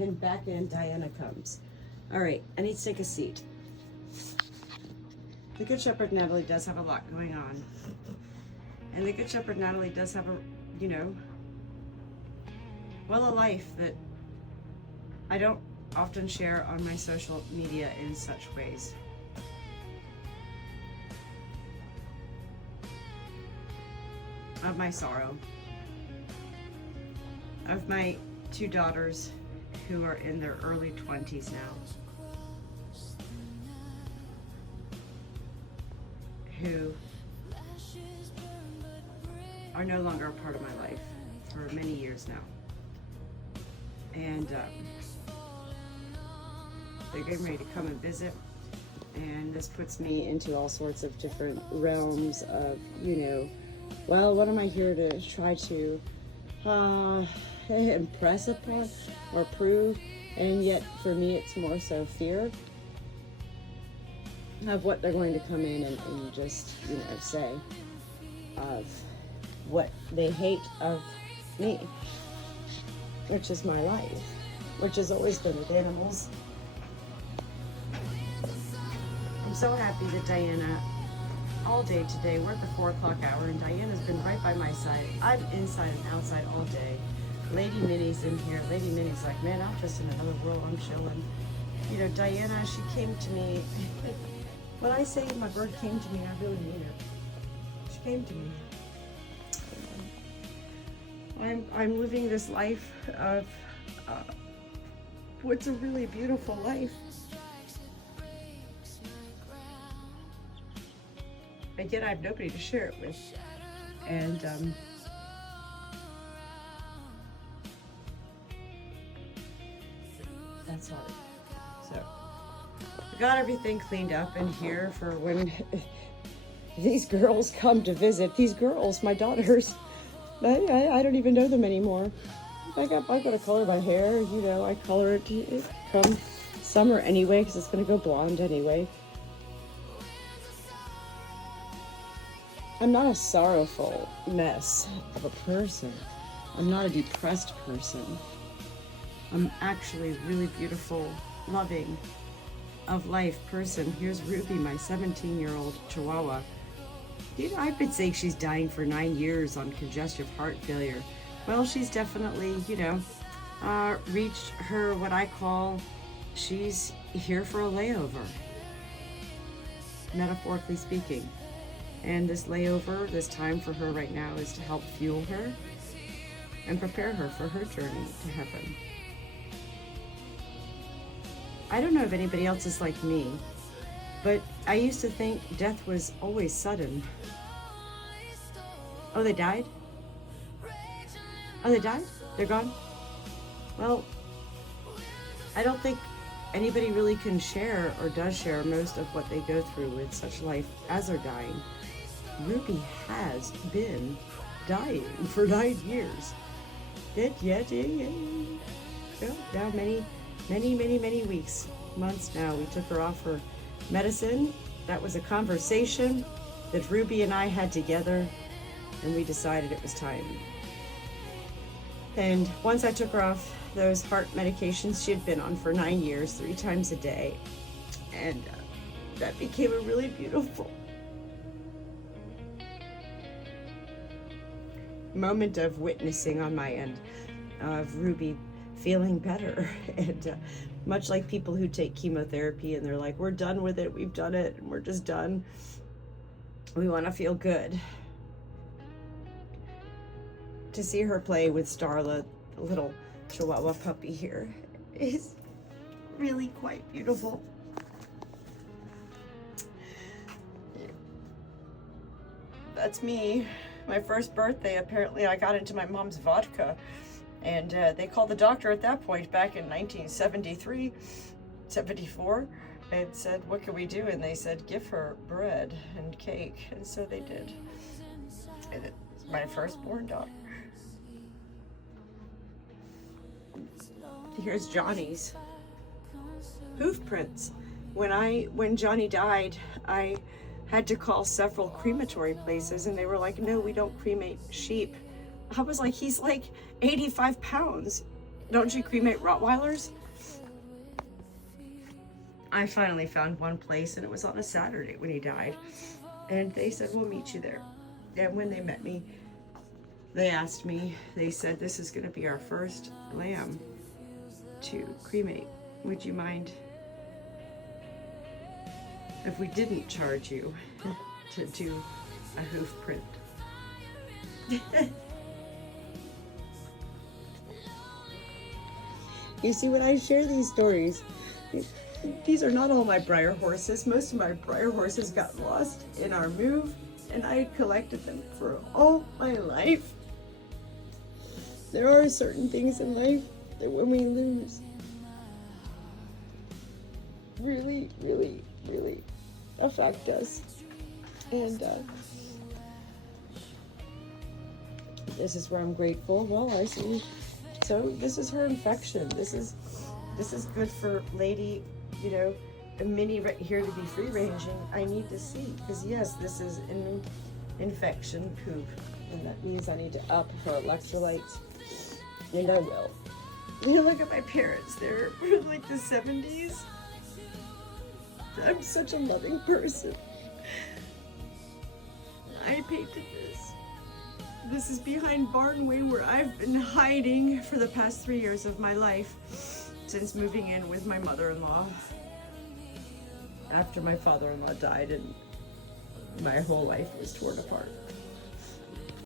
And back in Diana comes. All right, I need to take a seat. The Good Shepherd Natalie does have a lot going on. And the Good Shepherd Natalie does have a, a life that I don't often share on my social media in such ways. Of my sorrow. Of my two daughters who are in their early 20s now. Who are no longer a part of my life for many years now. And they're getting ready to come and visit. And this puts me into all sorts of different realms of, well, what am I here to try to impress upon or prove? And yet for me, it's more so fear of what they're going to come in and just, say of what they hate of me, which is my life, which has always been with animals. I'm so happy that Diana, all day today, we're at the 4 o'clock hour, and Diana's been right by my side. I'm inside and outside all day. Lady Minnie's in here. Lady Minnie's like, man, I'm just in another world, I'm chilling. Diana, she came to me. When I say my bird came to me, I really mean it. She came to me. I'm living this life of what's a really beautiful life. But yet I have nobody to share it with. And that's hard. So I got everything cleaned up in here for when these girls come to visit. These girls, my daughters, I don't even know them anymore. I got to color my hair. I color it come summer anyway, because it's going to go blonde anyway. I'm not a sorrowful mess of a person. I'm not a depressed person. I'm actually a really beautiful, loving, of life person. Here's Ruby, my 17-year-old Chihuahua. I've been saying she's dying for 9 years on congestive heart failure. Well, she's definitely, reached her, what I call, she's here for a layover, metaphorically speaking. And this layover, this time for her right now, is to help fuel her and prepare her for her journey to heaven. I don't know if anybody else is like me, but I used to think death was always sudden. Oh, they died? Oh, they died? They're gone? Well, I don't think anybody really can share or does share most of what they go through with such life as they're dying. Ruby has been dying for 9 years. Now many weeks, months now. We took her off her medicine. That was a conversation that Ruby and I had together, and we decided it was time. And once I took her off those heart medications she had been on for 9 years, 3 times a day, and that became a really beautiful moment of witnessing on my end of Ruby feeling better. And much like people who take chemotherapy and they're like, we're done with it, we've done it, and we're just done. We want to feel good. To see her play with Starla, the little Chihuahua puppy here, is really quite beautiful. That's me. My first birthday, apparently I got into my mom's vodka, and they called the doctor at that point back in 1973, 74, and said, what can we do? And they said, give her bread and cake. And so they did. And it's my firstborn daughter. Here's Johnny's hoof prints. When Johnny died, I had to call several crematory places, and they were like, no, we don't cremate sheep. I was like, he's like 85 pounds. Don't you cremate Rottweilers? I finally found one place, and it was on a Saturday when he died. And they said, we'll meet you there. And when they met me, they asked me, they said, this is going to be our first lamb to cremate. Would you mind if we didn't charge you to do a hoof print? You see, when I share these stories, these are not all my Breyer horses. Most of my Breyer horses got lost in our move, and I had collected them for all my life. There are certain things in life that when we lose, really, really, really affect us. And this is where I'm grateful. Well, I see. So this is her infection. This is good for Lady, you know, a mini right here to be free ranging. I need to see, because yes, this is an infection poop, and that means I need to up her electrolytes, and I will. You know, look at my parents. They're like the 70s. I'm such a loving person. I painted this. This is behind Barnway, where I've been hiding for the past 3 years of my life, since moving in with my mother-in-law after my father-in-law died and my whole life was torn apart.